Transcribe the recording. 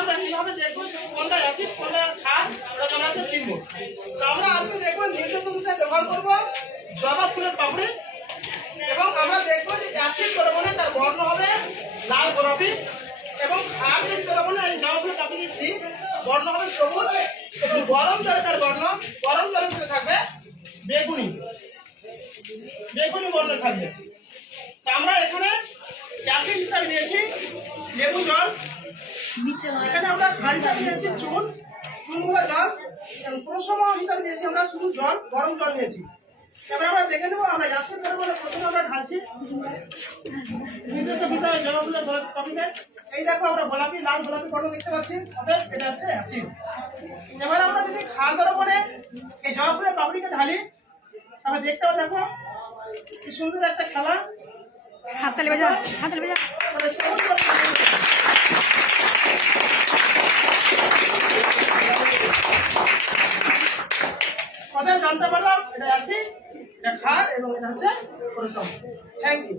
আমরা কিভাবে দেখবো কোনটা অ্যাসিড কোনটা ক্ষার ওটা আমরা আজকে চিনবো। তো আমরা আজকে দেখবো নিউট্রিশন হিসেবে ব্যবহার করবো জবা ফুলের পাপড়ি এবং আমরা দেখবো যে অ্যাসিড দ্রবণে তার বর্ণ হবে লাল গোলাপি এবং ক্ষার যে দ্রবণে এই জবা ফুলের পাপড়ি বর্ণ হবে সবুজ এবং গরম জলে তার বর্ণ গরম জলের সাথে থাকবে বেগুনি বেগুনি বর্ণ থাকবে। তো আমরা এখানে অ্যাসিড হিসাবে নিয়েছি লেবু জল, এখানে আমরা ক্ষার হিসাবে নিয়েছি চুনগুলো জল এবং প্রসম হিসাবে নিয়েছি আমরা শুধু জল গরম জল নিয়েছি। এবার আমরা দেখে নেবো আমরা অ্যাসিড দ্রবণে প্রথমে আমরা ঢালছি জলগুলো টপিকে। এই দেখো আমরা গোলাপি লাল গোলাপি বর্ণ দেখতে পাচ্ছি, অতএব এটা হচ্ছে অ্যাসিড। এবার আমরা যদি ক্ষার দ্রবণে এই জবা ফুলের পাপড়িকে ঢালি আমরা দেখতে পাবো, দেখো কি সুন্দর একটা খেলা। হাততালি বাজাও, হাততালি বাজাও। কথা জানতে পারলাম এটা অ্যাসিড, এটা ক্ষার এবং এটা হচ্ছে প্রসম। Thank you.